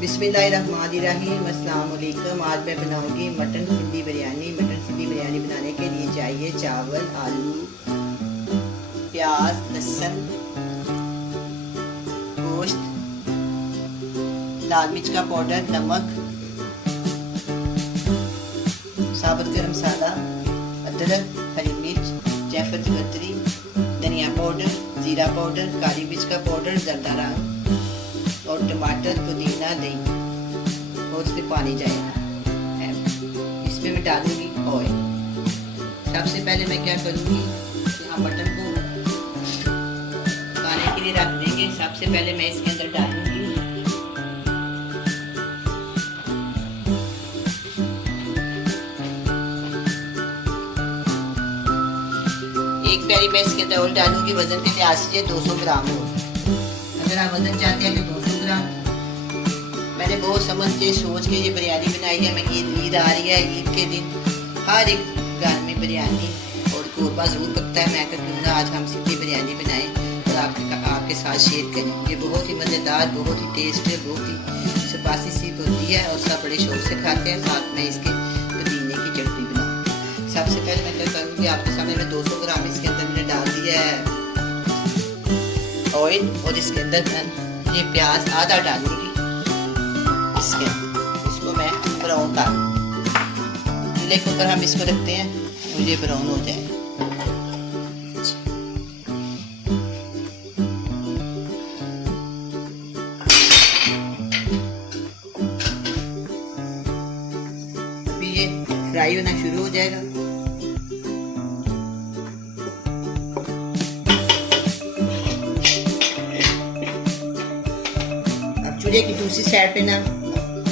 बिस्मिल्लाहिर्रहमानिर्रहीम, अस्सलाम वालेकुम। आज मैं बनाऊंगी मटन सिंधी बिरयानी। मटन सिंधी बिरयानी बनाने के लिए चाहिए चावल, आलू, प्याज, लहसुन, गोश्त, लाल मिर्च का पाउडर, नमक, साबुत गरम मसाला, अदरक, हरी मिर्च, जायफल जवित्री, धनिया पाउडर, जीरा पाउडर, काली मिर्च का पाउडर, जर्दा रंग और टमाटर, पुदीना, दही और उसमें पानी जाएगा। इसमें मैं डालूंगी ऑयल। सबसे पहले मैं क्या करूंगी, हम मटन को पकाने के लिए रख देंगे। सबसे पहले मैं इसके अंदर डालूंगी एक प्याली। मैं इसके अंदर ऑयल डालूंगी वजन के लिहाज से 200 ग्राम हो। अगर आप वजन चाहते हैं कि 200 ग्राम, मैंने बहुत समझ के सोच के ये बिरयानी बनाई है। मैं ईद आ रही है, ईद के दिन हर एक घर में बिरयानी और कोरमा ज़रूर पकता है। मैं क्यों ना आज हम सिंधी बिरयानी बनाएं और आपके साथ शेयर करें। ये बहुत ही मज़ेदार, बहुत ही टेस्ट है, बहुत ही स्पाइसी सी होती है और सब बड़े शौक से खाते हैं। साथ में इसके पुदीने की चटनी बनाऊँ। सबसे पहले मैं क्या करूँगी, आपके सामने में 200 ग्राम इसके अंदर मैंने डाल दिया है ऑयल और इसके अंदर मैं ये प्याज आधा डालूंगी इसके अंदर। इसको मैं ब्राउन डालूंगी। चूल्हे के ऊपर हम इसको रखते हैं और ये ब्राउन हो जाए। अभी ये फ्राई होना शुरू हो जाएगा। चूल्हे की दूसरी साइड पे ना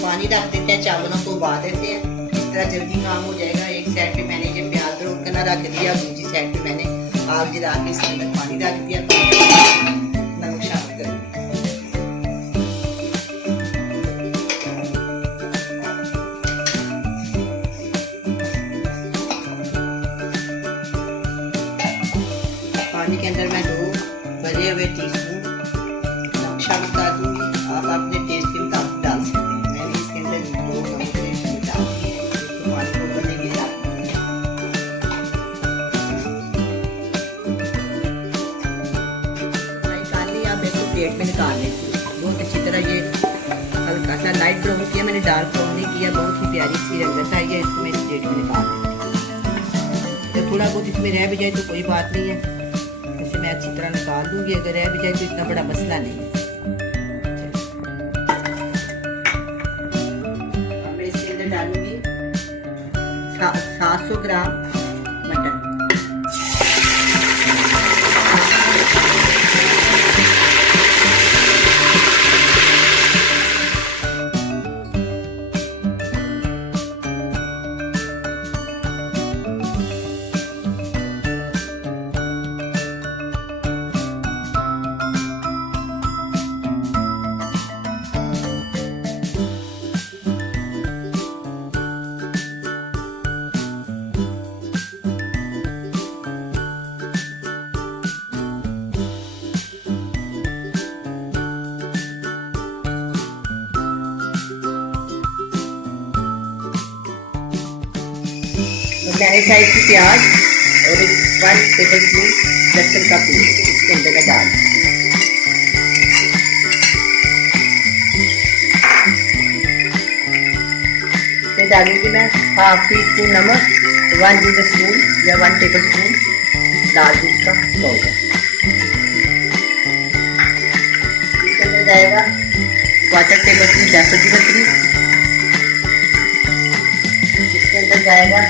पानी रख देते हैं, चावलों को उबाल देते हैं। इस तरह जल्दी काम हो जाएगा। एक साइड पे मैंने ये प्याज रोक करना रख दिया, दूसरी साइड पे मैंने आग जला के इसके अंदर पानी रख दिया। नमक शामिल कर पानी के अंदर मैं 2 भरे हुए टीस्पून नमक शामिल कर दूंगी। आप अपने टेस्ट के मुताबिक डाल सकते हैं। मैंने इसके अंदर 2 नमक डाल दिए हैं। तो पानी को उबलने के लिए निकालनी। आप इसको प्लेट में निकाल लें। बहुत अच्छी तरह ये हल्का सा लाइट ब्राउन किया मैंने, डार्क ब्राउन नहीं किया। बहुत ही प्यारी सी रंगत आई है। इसको मैं इस प्लेट में निकाल लेती हूँ। तो थोड़ा बहुत इसमें रह भी जाए तो कोई बात नहीं है, इसे मैं अच्छी तरह निकाल दूंगी। अगर रह भी जाए तो इतना बड़ा मसला नहीं है। डालूंगी 700 ग्राम मटन। मैंने साइज की प्याज और 1 टेबलस्पून लहसुन का पेस्ट इसके अंदर में डाल इसमें डालूंगी मैं हाफ टी स्पून नमक, 1 टीस्पून या 1 टेबलस्पून लाल मिर्च का पाउडर। इसके अंदर जाएगा 1/4 टेबलस्पून जायफल जवित्री। इसके अंदर जाएगा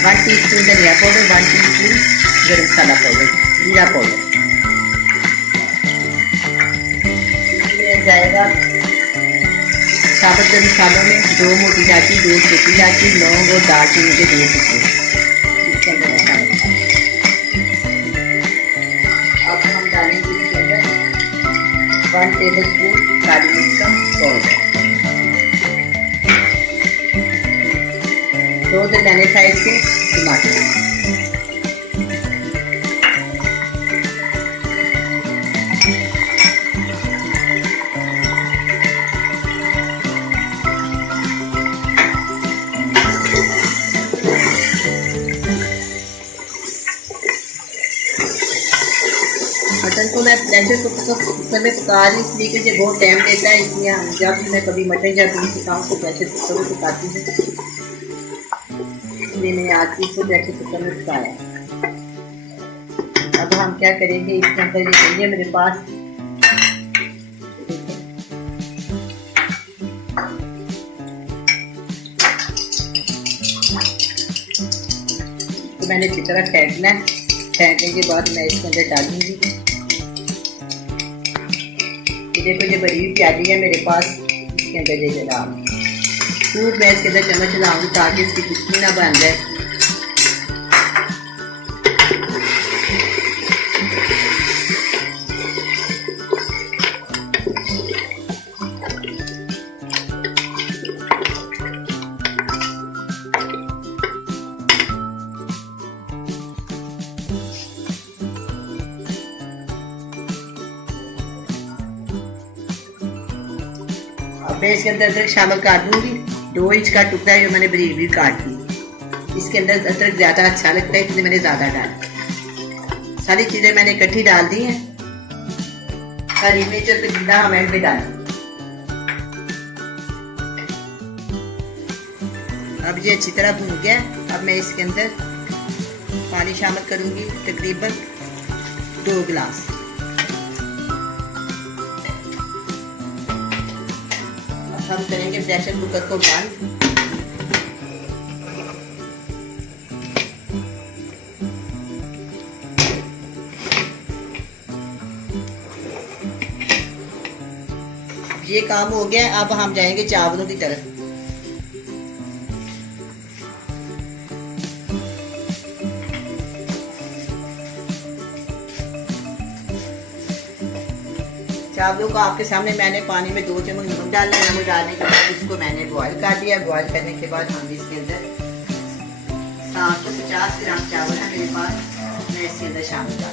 1 टीस्पून धनिया पाउडर, 1 टीस्पून गरम मसाला पाउडर, जीरा पाउडर। इसमें जाएगा साबुत गरम मसालों में 2 मोटी इलायची, 2 छोटी इलायची, लौंग और दालचीनी के 2 टुकड़े। इसके अंदर अब हम डालेंगे इसके अंदर 1 टेबलस्पून काली मिर्च का पाउडर, 2 दरमियाने साइज के टमाटर। प्रेशर कुकर में पका रही इसलिए कि ये बहुत टाइम लेता है, इसलिए हम जब मैं कभी मटन या बीफ पकाऊँ तो प्रेशर कुकर में पकाती हूँ, इसलिए मैंने आज इसको प्रेशर कुकर में पकाया। अब हम क्या करेंगे, इसके अंदर ये चाहिए मेरे पास तो मैंने अच्छी तरह फेंटना है। फेंटने के बाद मैं इसके अंदर डालूंगी। देखो ये बड़ी हुई प्याली है मेरे पास, इसके अंदर ये डाल खूब मैं इसके अंदर चम्मच चलाऊंगी ताकि इसकी खुशबू ना बन जाए। मैं इसके अंदर अदरक शामिल कर दूंगी। 2 इंच का टुकड़ा है जो मैंने बरीक बरीक काट दी। इसके अंदर अदरक ज़्यादा अच्छा लगता है इसलिए मैंने ज़्यादा डाला। सारी चीज़ें मैंने इकट्ठी डाल दी हैं। हरी मिर्च और पुदीना हम एंड में डाल। अब ये अच्छी तरह भून गया। अब मैं इसके अंदर पानी शामिल करूंगी, तकरीबन 2 गिलास। हम करेंगे प्रेशर कुकर को बंद। ये काम हो गया। अब हम जाएंगे चावलों की तरफ। चावलों को आपके सामने मैंने पानी में 2 चम्मच नमक डालना है। नमक डालने के बाद इसको मैंने बॉयल कर दिया। बॉयल करने के बाद हम इसके अंदर 750 ग्राम चावल है मेरे पास, मैं इसके अंदर शामिल कर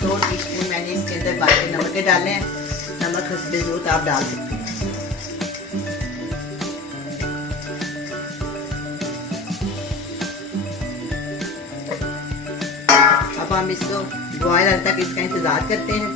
2 टीस्पून मैंने इसके अंदर बाकी नमक के डाले हैं। नमक हस्बे ज़रूरत आप डाल सकते हैं। अब हम इसको बॉयल आने तक इसका इंतज़ार करते हैं।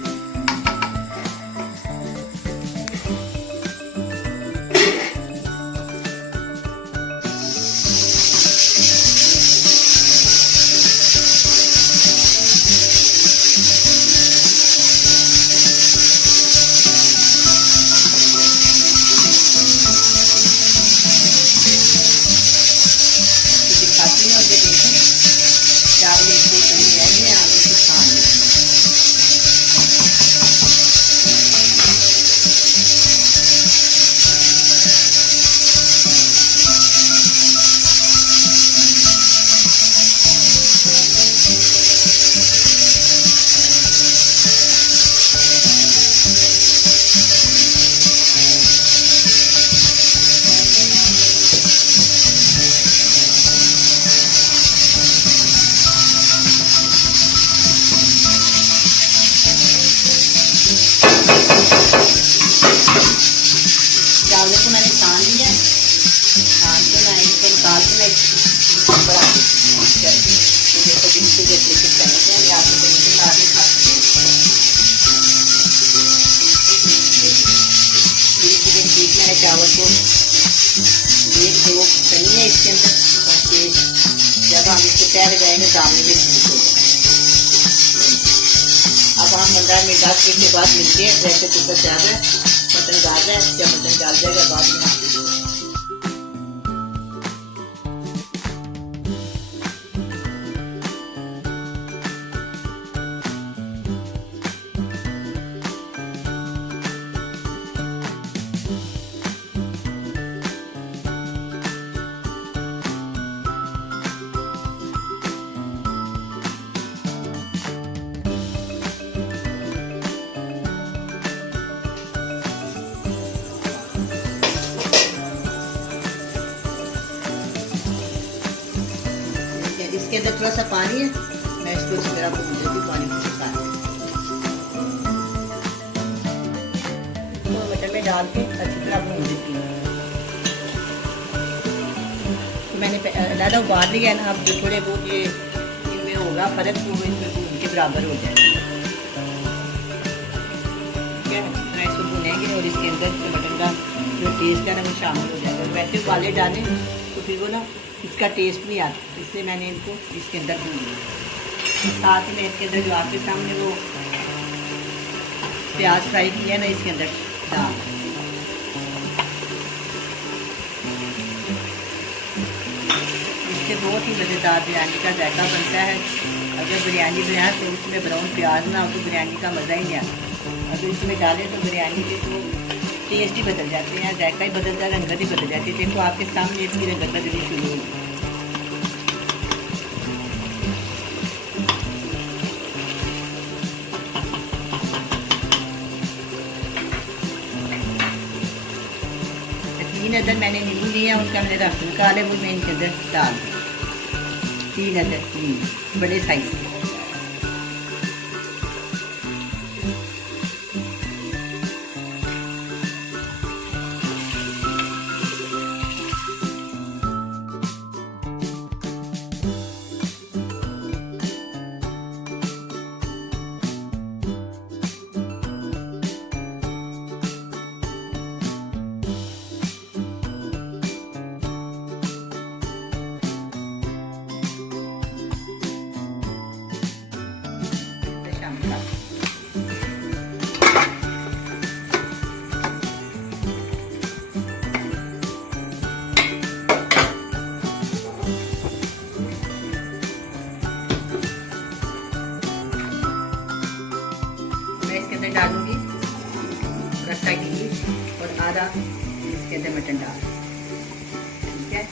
चावल को 1-2 करनी है इसके अंदर, ताकि जब हम इसको तैयार लगाएंगे दामने में ठीक होगा। अब हम 15 मिनट 10 मिनट के बाद मिलते हैं। प्रेशर कुकर तैयार है, मटन डाल रहे हैं। जब मटन डाल जाएगा बाद में इसके अंदर थोड़ा सा पानी है, मैं इसको इस तरह भून देती हूँ पानी के साथ। तो मटन में डाल के अच्छी तरह भून देती हूँ। तो मैंने ज़्यादा उबाल लिया है ना, अब जो थोड़े बहुत ये इनमें होगा फर्क वो इसमें भून के बराबर हो जाएगा। और इसके अंदर मटन का जो टेस्ट है ना वो शामिल हो जाएगा। वैसे उबाले डालें तो फिर वो ना इसका टेस्ट नहीं आता, इसलिए मैंने इनको इसके अंदर भून लिया। साथ ही मैं इसके अंदर जो आपके सामने वो प्याज फ्राई किया ना इसके अंदर डाल। इससे बहुत ही मज़ेदार बिरयानी का जायका बनता है। अगर बिरयानी बनाए तो उसमें ब्राउन प्याज ना हो तो बिरयानी का मज़ा ही नहीं आता। अगर इसमें डालें तो बिरयानी के तो टेस्ट ही बदल जाते हैं, जायका ही बदलता है, रंगत ही बदल जाती है। देखो आपके सामने इसकी रंगत बदलनी शुरू हुई। तीन अदर मैंने नींबू लिया, उनका मैंने रस निकाले, वो मैं इनके अंदर डाल दूँ। 3 अदर नींबू बड़े साइज के। इसके अंदर डालूंगी रस्सा घी और आधा इसके अंदर मटन डाल, ठीक है।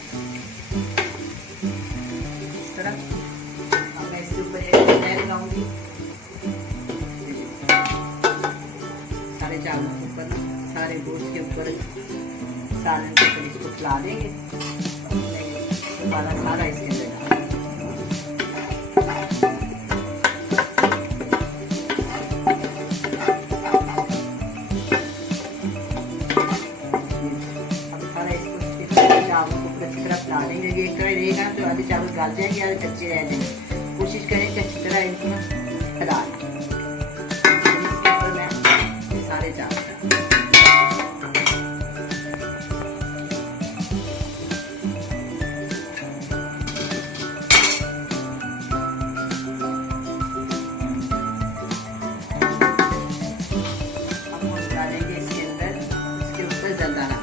इस तरह अब मैं इसके ऊपर एक लगाऊंगी, सारे चावलों के ऊपर, सारे गोश्त के ऊपर, सालन के ऊपर इसको फैला देंगे। दोबारा सारा इसके अंदर डाल, ये एक तरह रहेगा तो आधे चावल गाल जाएंगे, आधे कच्चे रह जाएंगे। कोशिश करें कि अच्छी तरह इनको फैला दें। इसके ऊपर मैं ये सारे चावल हम डालेंगे इसके अंदर, इसके ऊपर जरदाना,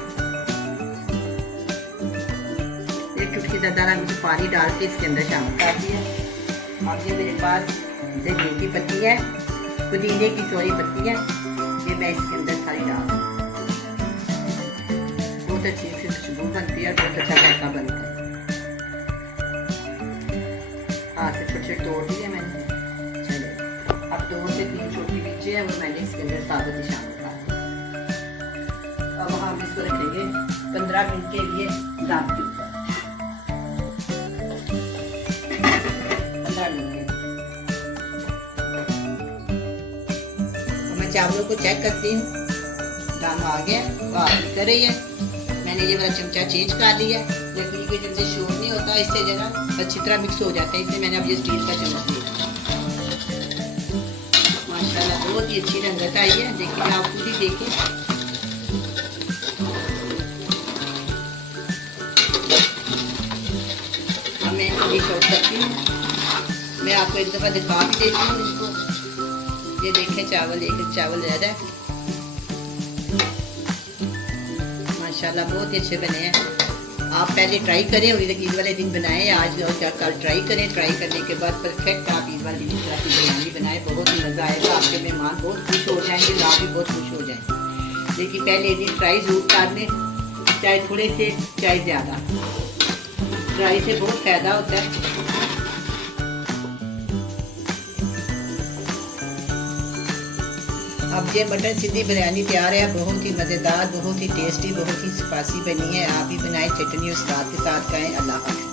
चुटकी ज़्यादा मुझे पानी डाल के इसके अंदर शामिल कर दिया। अब ये मेरे पास धनिया की पत्ती है, पुदीने की पत्ती है, ये मैं इसके अंदर सारी डाल दूँ। बहुत अच्छी से खुशबू बनती है, बहुत अच्छा जायका बनता है। हाथ से छोटे छोटे तोड़ दिए मैंने। चलिए अब 2 से 3 छोटी बीचे हैं, वो मैंने इसके अंदर साबुत ही शामिल कर दिया। अब हम इसको रखेंगे 15 मिनट के लिए दाब के ऊपर। मैं चावलों को चेक करती हूँ, दाना आ गया, बात कर रही है। मैंने ये वाला चमचा चेंज कर लिया, लेकिन कोई जब से शोर नहीं होता, इससे जरा अच्छी तरह मिक्स हो जाता है, इसलिए मैंने अब ये स्टील का चम्मच लिया। माशाल्लाह बहुत ही अच्छी रंगत आई है, देखिए आप खुद ही देखिए। अब मैं इनको डिश आउट करती हूँ। मैं आपको एक दफ़ा दिखा भी देती हूँ इसको। ये देखें चावल, एक चावल रह रहा है। माशाल्लाह बहुत ही अच्छे बने हैं। आप पहले ट्राई करें और ईद वाले दिन बनाएं, आज और क्या कल ट्राई करें। ट्राई करने के बाद परफेक्ट आप ईद वाले दिन की बिरयानी बनाएं, बहुत ही मज़ा आएगा। आपके मेहमान बहुत खुश हो जाएंगे, आप भी बहुत खुश हो जाएंगे। लेकिन पहले दिन ट्राई ज़रूर कर लें, चाहे थोड़े से चाहे ज़्यादा। ट्राई से बहुत फ़ायदा होता है। अब ये मटन सिंधी बिरयानी तैयार है, बहुत ही मज़ेदार, बहुत ही टेस्टी, बहुत ही स्पाइसी बनी है। आप भी बनाएं, चटनी और सलाद के साथ खाएं। अल्लाह हाफ़िज़।